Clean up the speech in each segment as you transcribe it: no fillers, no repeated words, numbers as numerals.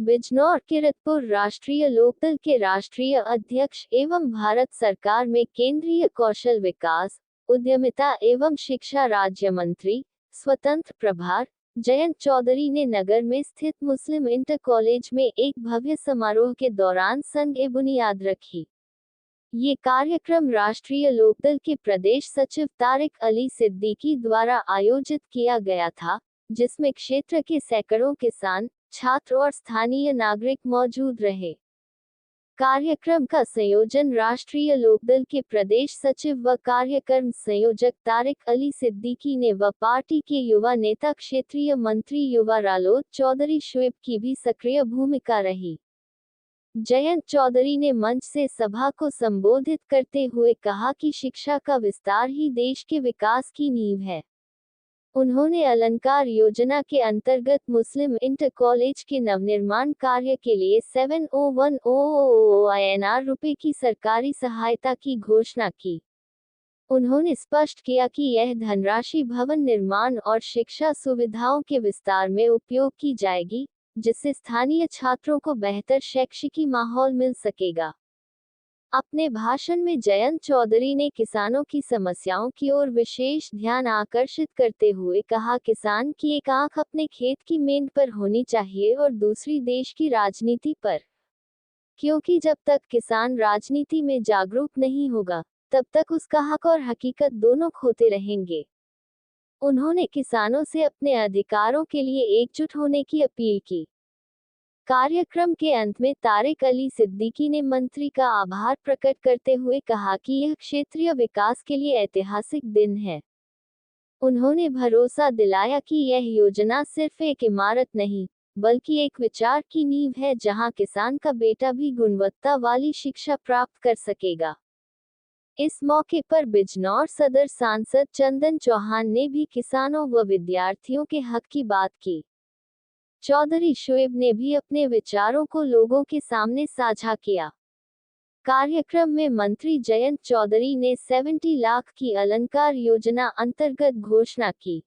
बिजनौर किरतपुर राष्ट्रीय लोकदल के राष्ट्रीय अध्यक्ष एवं भारत सरकार में केंद्रीय कौशल विकास, उद्यमिता एवं शिक्षा राज्य मंत्री, स्वतंत्र प्रभार जयंत चौधरी ने नगर में स्थित मुस्लिम इंटर कॉलेज में एक भव्य समारोह के दौरान संग-ए-बुनियाद रखी। ये कार्यक्रम राष्ट्रीय लोकदल के प्रदेश सचिव तारिक अली सिद्दीकी द्वारा आयोजित किया गया था, जिसमें क्षेत्र के सैकड़ों किसान, छात्र और स्थानीय नागरिक मौजूद रहे। कार्यक्रम का संयोजन राष्ट्रीय लोकदल के प्रदेश सचिव व कार्यक्रम संयोजक तारिक अली सिद्दीकी ने व पार्टी के युवा नेता क्षेत्रीय मंत्री युवा रालोद चौधरी शुएब की भी सक्रिय भूमिका रही। जयंत चौधरी ने मंच से सभा को संबोधित करते हुए कहा कि शिक्षा का विस्तार ही देश के विकास की नींव है। उन्होंने अलंकार योजना के अंतर्गत मुस्लिम इंटर कॉलेज के नवनिर्माण कार्य के लिए 701,000 INR रुपए की सरकारी सहायता की घोषणा की। उन्होंने स्पष्ट किया कि यह धनराशि भवन निर्माण और शिक्षा सुविधाओं के विस्तार में उपयोग की जाएगी, जिससे स्थानीय छात्रों को बेहतर शैक्षिकी माहौल मिल सकेगा। अपने भाषण में जयंत चौधरी ने किसानों की समस्याओं की ओर विशेष ध्यान आकर्षित करते हुए कहा, किसान की एक आंख अपने खेत की मेंढ पर होनी चाहिए और दूसरी देश की राजनीति पर, क्योंकि जब तक किसान राजनीति में जागरूक नहीं होगा, तब तक उसका हक और हकीकत दोनों खोते रहेंगे। उन्होंने किसानों से अपने अधिकारों के लिए एकजुट होने की अपील की। कार्यक्रम के अंत में तारिक अली सिद्दीकी ने मंत्री का आभार प्रकट करते हुए कहा कि यह क्षेत्रीय विकास के लिए ऐतिहासिक दिन है। उन्होंने भरोसा दिलाया कि यह योजना सिर्फ एक इमारत नहीं, बल्कि एक विचार की नींव है, जहां किसान का बेटा भी गुणवत्ता वाली शिक्षा प्राप्त कर सकेगा। इस मौके पर बिजनौर सदर सांसद चंदन चौहान ने भी किसानों व विद्यार्थियों के हक की बात की। चौधरी शुएब ने भी अपने विचारों को लोगों के सामने साझा किया। कार्यक्रम में मंत्री जयंत चौधरी ने 70 लाख की अलंकार योजना अंतर्गत घोषणा की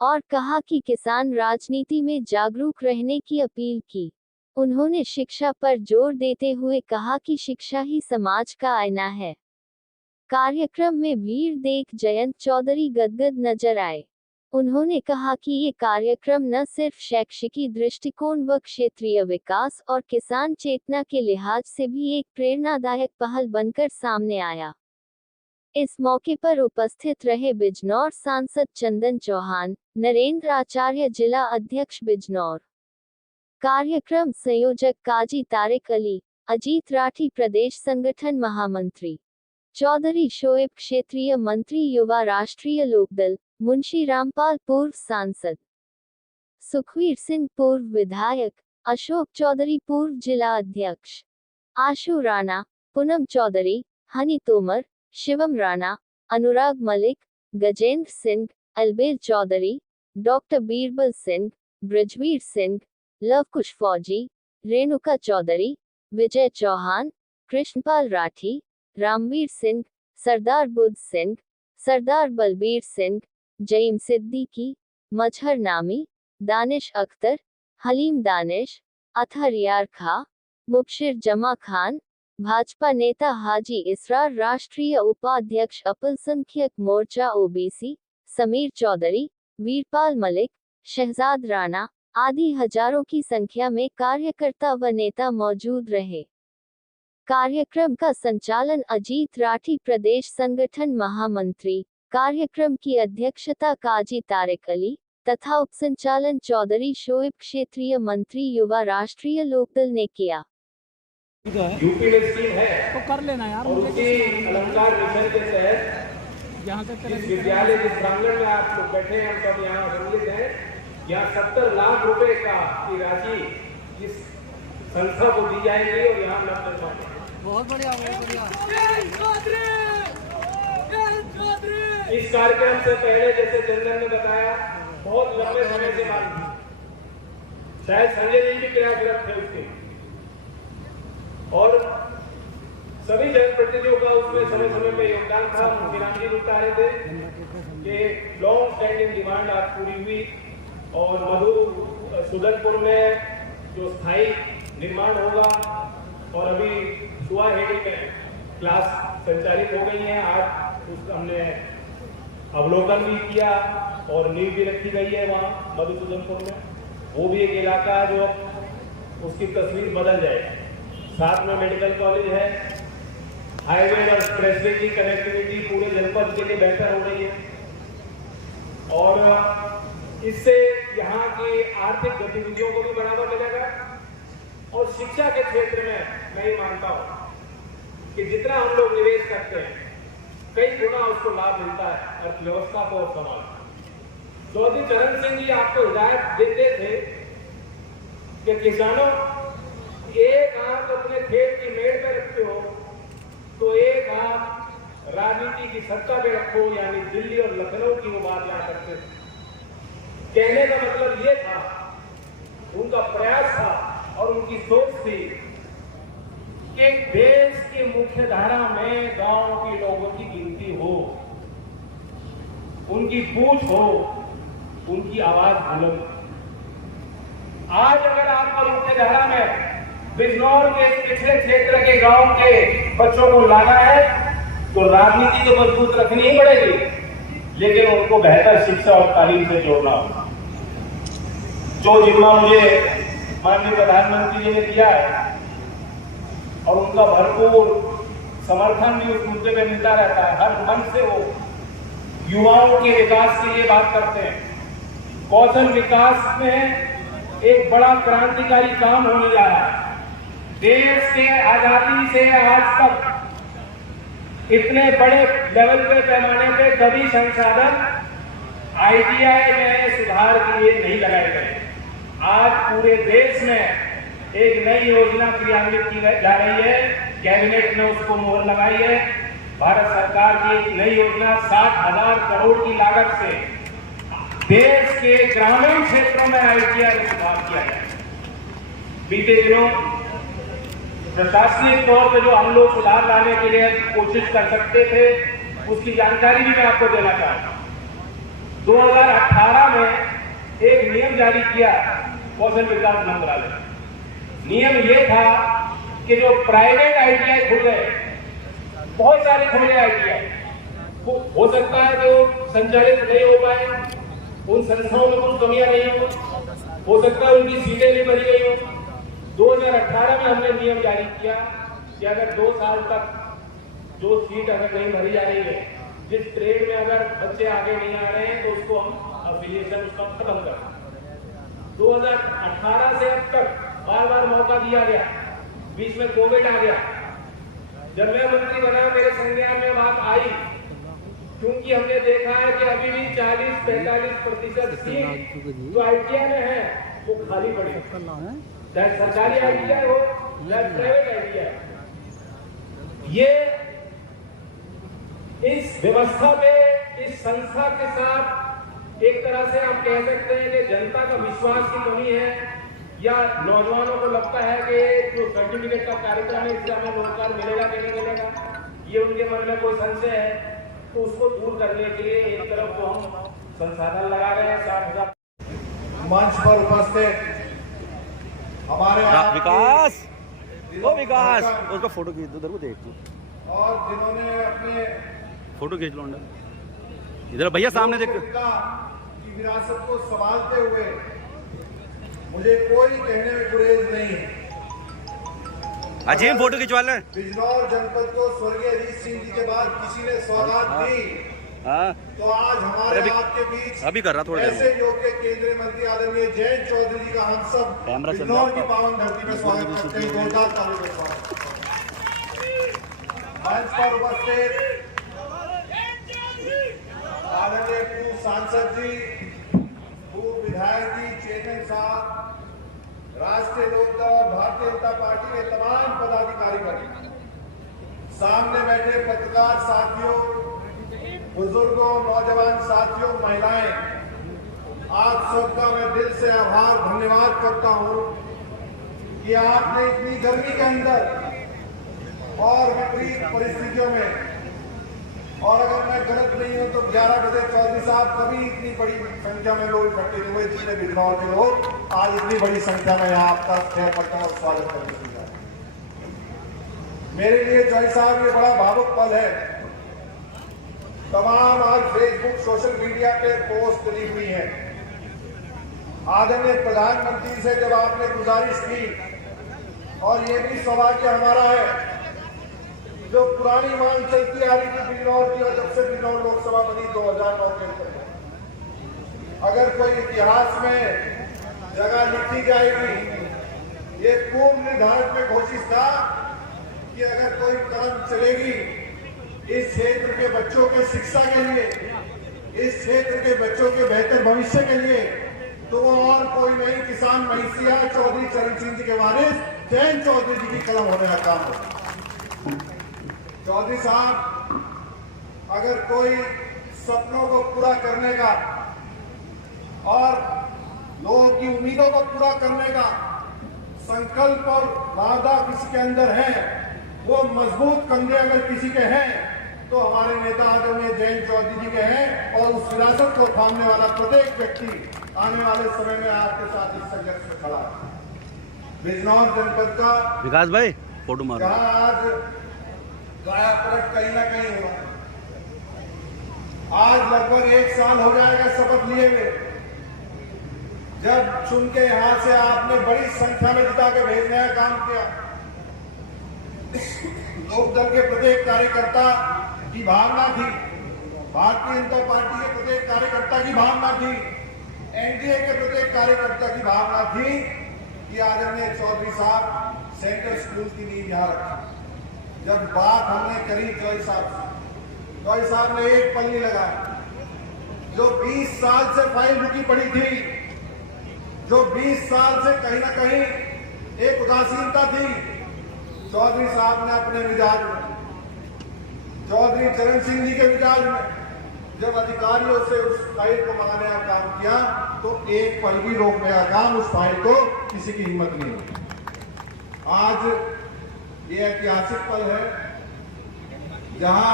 और कहा कि किसान राजनीति में जागरूक रहने की अपील की। उन्होंने शिक्षा पर जोर देते हुए कहा कि शिक्षा ही समाज का आईना है। कार्यक्रम में भीड़ देख जयंत चौधरी गदगद नजर आए। उन्होंने कहा कि ये कार्यक्रम न सिर्फ शैक्षिकी दृष्टिकोण व क्षेत्रीय विकास और किसान चेतना के लिहाज से भी एक प्रेरणादायक पहल बनकर सामने आया। इस मौके पर उपस्थित रहे बिजनौर सांसद चंदन चौहान, नरेंद्र आचार्य जिला अध्यक्ष बिजनौर, कार्यक्रम संयोजक काजी तारिक अली, अजीत राठी प्रदेश संगठन महामंत्री, चौधरी शोएब क्षेत्रीय मंत्री युवा राष्ट्रीय लोकदल, मुंशी रामपाल पूर्व सांसद, सुखवीर सिंह पूर्व विधायक, अशोक चौधरी पूर्व जिला अध्यक्ष, आशु राणा, पूनम चौधरी, हनी तोमर, शिवम राणा, अनुराग मलिक, गजेंद्र सिंह, अलबेल चौधरी, डॉक्टर बीरबल सिंह, ब्रजवीर सिंह, लवकुश फौजी, रेणुका चौधरी, विजय चौहान, कृष्णपाल राठी, रामवीर सिंह, सरदार बुद्ध सिंह, सरदार बलबीर सिंह, जईम सिद्दीकी, मजहर नामी, दानिश अख्तर, हलीम दानिश, अतहर यार खा, मुबशिर जमा खान, भाजपा नेता हाजी इसरार, राष्ट्रीय उपाध्यक्ष अल्पसंख्यक मोर्चा ओबीसी, समीर चौधरी, वीरपाल मलिक, शहजाद राणा आदि हजारों की संख्या में कार्यकर्ता व नेता मौजूद रहे। कार्यक्रम का संचालन अजीत राठी प्रदेश संगठन महामंत्री, कार्यक्रम की अध्यक्षता काजी तारिक अली तथा उपसंचालन चौधरी शोएब क्षेत्रीय मंत्री युवा राष्ट्रीय लोकदल ने किया। यूपी में स्कीम है तो कर लेना यार, और उसी अलंकार मिशन के तहत जहाँ तक इस विद्यालय जिस प्रांगण में आप लोग बैठे हैं, हम सब यहाँ सम्मिलित हैं, यहाँ 70 लाख रुपए की राशि इस संस्था को दी जाएगी और यहाँ नवनिर्माण। बहुत बढ़िया, बहुत बढ़िया। इस कार्यक्रम से पहले जैसे चंदन ने बताया, बहुत लंबे समय से मांग थी, शायद संजय जी भी प्रयासरत थे उसके, और सभी जनप्रतिनिधियों का उसमें समय समय में योगदान था। मुख्यमंत्री जी बता रहे थे कि लॉन्ग स्टैंडिंग डिमांड आज पूरी हुई और मधु सुदनपुर में जो स्थायी निर्माण होगा। और अभी सुवाहेड़ी में क्लास संचालित हो गई है। आज उसका हमने अवलोकन भी किया और नींव भी रखी गई है वहाँ मधुसूदनपुर में। वो भी एक इलाका है जो उसकी तस्वीर बदल जाएगी। साथ में मेडिकल कॉलेज है, हाईवे और एक्सप्रेसवे की कनेक्टिविटी पूरे जनपद के लिए बेहतर हो रही है और इससे यहाँ की आर्थिक गतिविधियों को भी बढ़ावा मिलेगा। और शिक्षा के क्षेत्र में मैं ये मानता हूँ कि जितना हम लोग निवेश करते हैं कई गुना उसको लाभ मिलता है अर्थव्यवस्था को और समाज को। चौधरी चरण सिंह जी आपको हिदायत देते थे कि किसानों एक आंख अपने खेत की मेड़ पे रखते हो तो एक आंख राजनीति की सत्ता पे रखो, यानी दिल्ली और लखनऊ की वो बात यहाँ करते थे। कहने का मतलब ये था, उनका प्रयास था और उनकी सोच थी कि देश की मुख्य धारा में गांव के लोगों की गिनती हो, उनकी पूछ हो, उनकी आवाज बुलंद। आज अगर आपको मुख्य धारा में बिजनौर के पिछड़े क्षेत्र के गांव के बच्चों को लाना है तो राजनीति तो मजबूत रखनी ही पड़ेगी, लेकिन उनको बेहतर शिक्षा और तालीम से जोड़ना होगा। जो जिम्मा मुझे माननीय प्रधानमंत्री जी ने दिया है और उनका भरपूर समर्थन भी उस मुद्दे में मिलता रहता है। हर मंच से वो युवाओं के विकास के लिए बात करते हैं। कौशल विकास में एक बड़ा क्रांतिकारी काम होने जा रहा है। देश के आजादी से आज तक इतने बड़े लेवल पे पैमाने पे कभी संसाधन ITI में सुधार के लिए नहीं लगाए गए। आज पूरे देश में एक नई योजना क्रियान्वित की जा रही है, कैबिनेट ने उसको मोहर लगाई है। भारत सरकार की एक नई योजना 60,000 करोड़ की लागत से देश के ग्रामीण क्षेत्रों में ITI में सुधार किया गया। बीते दिनों प्रशासनिक तौर पर जो हम लोग सुधार लाने के लिए कोशिश कर सकते थे, उसकी जानकारी भी मैं आपको देना चाहता हूं। 2018 में एक नियम जारी किया कौशल विकास मंत्रालय। नियम ये था कि जो प्राइवेट ITI खुल गए, बहुत सारे खुले ITI, हो सकता है जो संचालित नहीं हो पाए, उन संस्थाओं में कुछ कमियां नहीं हो सकता है उनकी सीटें नहीं भरी गई हो। 2018 में हमने नियम जारी किया कि अगर 2 साल तक जो सीट अगर नहीं भरी जा रही है, जिस ट्रेड में अगर बच्चे आगे नहीं आ रहे हैं तो उसको हम एफिलिएशन उसका खत्म कर। 2018 से अब तक बार बार मौका दिया गया, बीच में कोविड आ गया। जब मैं मंत्री बना मेरे संज्ञान में बात आई, क्योंकि हमने देखा है कि अभी भी 40-45% सीट जो ITI में है वो खाली पड़ी है, चाहे सरकारी ITI हो चाहे प्राइवेट ITI। ये इस व्यवस्था में, इस संस्था के साथ एक तरह से आप कह सकते हैं कि जनता का विश्वास की कमी है, या नौजवानों को लगता है कि जो सर्टिफिकेट का कार्यक्रम है इससे हमें रोजगार मिलेगा कि नहीं मिलेगा, ये उनके मन में कोई संशय है। तो उसको दूर करने के लिए एक तरफ तो हम संसाधन लगा रहे हैं। 60,000 मंच पर उपस्थित हमारे विकास, ओ विकास, उसका फोटो खींच दो, उधर को देख तू, और जिन्होंने अपने फोटो खींच लो इधर भैया सामने देख। की विरासत को संभालते हुए मुझे कोई कहने में गुरेज नहीं है। अजीम फोटो खिंचवा ले। बिजनौर जनपद को स्वर्गीय अजीत सिंह जी के बाद किसी ने सौगात दी, तो आज हमारे आपके बीच अभी कर रहा थोड़ा ऐसे योग्य केंद्रीय मंत्री आदरणीय जयंत चौधरी जी का हम सब बिजनौर की पावन धरती में स्वागत करते हैं। जोरदार तालियों के साथ मंच पर उपस्थित आदरणीय पूर्व सांसद जी, पूर्व विधायक जी, चेतन साहब, राष्ट्रीय लोकदल और भारतीय जनता पार्टी के तमाम पदाधिकारी, सामने बैठे पत्रकार साथियों, बुजुर्गों, नौजवान साथियों, महिलाएं, आप सबका मैं दिल से आभार धन्यवाद करता हूं कि आपने इतनी गर्मी के अंदर और विपरीत परिस्थितियों में, और अगर मैं गलत नहीं हूं तो 11 बजे चौधरी साहब कभी इतनी बड़ी संख्या में लोग इकट्ठे हुए जितने बिजनौर के लोग आज इतनी बड़ी संख्या में यहाँ आपका खैर पड़ता और स्वागत करने की जाए। मेरे लिए जय साहब ये बड़ा भावुक पल है। तमाम आज फेसबुक सोशल मीडिया पे पोस्ट करी हुई है। आदरणीय प्रधानमंत्री से जब आपने गुजारिश की, और ये भी सौभाग्य हमारा है जो पुरानी मांग चलती आ रही थी बिजनौर की, और जब से बिजनौर लोकसभा बनी 2009 के अंदर, अगर कोई इतिहास में जगह लिखी जाएगी, ये पूर्व निर्धारित में घोषित था कि अगर कोई कदम चलेगी इस क्षेत्र के बच्चों के शिक्षा के लिए, इस क्षेत्र के बच्चों के बेहतर भविष्य के लिए, तो वो और कोई नहीं, किसान महिसिया चौधरी चरण सिंह जी के वारिस जयंत चौधरी जी की कलम होने का काम हो। चौधरी साहब, अगर कोई सपनों को पूरा करने का और लोगों की उम्मीदों को पूरा करने का संकल्प और वादा किसी के अंदर है, वो मजबूत कंधे अगर किसी के हैं तो हमारे नेता आदरणीय जयंत चौधरी जी के हैं, और उस विरासत को थामने वाला प्रत्येक व्यक्ति आने वाले समय में आपके साथ इस संघर्ष में खड़ा है। बिजनौर जनपद का विकास भाई फोटो मारो। जहां आज काया पलट कहीं ना कहीं हुआ, आज लगभग 1 साल हो जाएगा शपथ लिए हुए, जब चुन के यहां से आपने बड़ी संख्या में जिता के भेजने का काम किया। लोकदल के प्रत्येक कार्यकर्ता की भावना थी, भारतीय जनता पार्टी के प्रत्येक कार्यकर्ता की भावना थी, एनडीए के प्रत्येक कार्यकर्ता की भावना थी कि आदरणीय चौधरी साहब सेंट्रल स्कूल की नींव यहां रखी। जब बात हमने करी चौधरी साहब ने एक पल नहीं लगाया। जो 20 साल से फाइल रुकी पड़ी थी, जो 20 साल से कहीं ना कहीं एक उदासीनता थी, चौधरी साहब ने अपने मिजाज में, चौधरी चरण सिंह जी के मिजाज में, जब अधिकारियों से उस फाइल को मंगाने का काम किया, तो एक पल भी रोकने का काम उस फाइल को किसी की हिम्मत नहीं हुई। आज ये ऐतिहासिक पल है जहां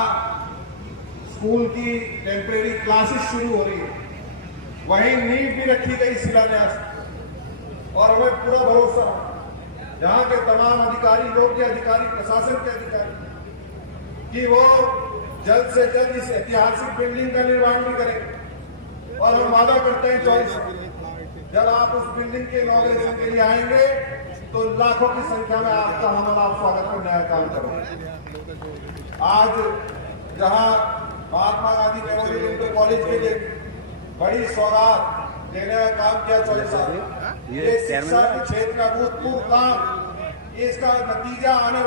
स्कूल की टेम्परेरी क्लासेस शुरू हो रही है, वहीं नींव भी रखी गई शिलान्यास, और हमें पूरा भरोसा यहाँ के तमाम अधिकारी, योग्य अधिकारी, प्रशासन के अधिकारी, कि वो जल्द से जल्द इस ऐतिहासिक बिल्डिंग का निर्माण भी करेंगे। और हम वादा करते हैं 24 जब आप उस बिल्डिंग के इनॉग्रेशन के लिए आएंगे तो लाखों की संख्या में आपका हम आप स्वागत करने का काम करेंगे। आज जहां Mahatma Gandhi memorial inter college के लिए बड़ी सौगात देने का काम किया चौधरी साहब, ये शिक्षा के क्षेत्र का भूतपूर्व काम, इसका नतीजा आने वाला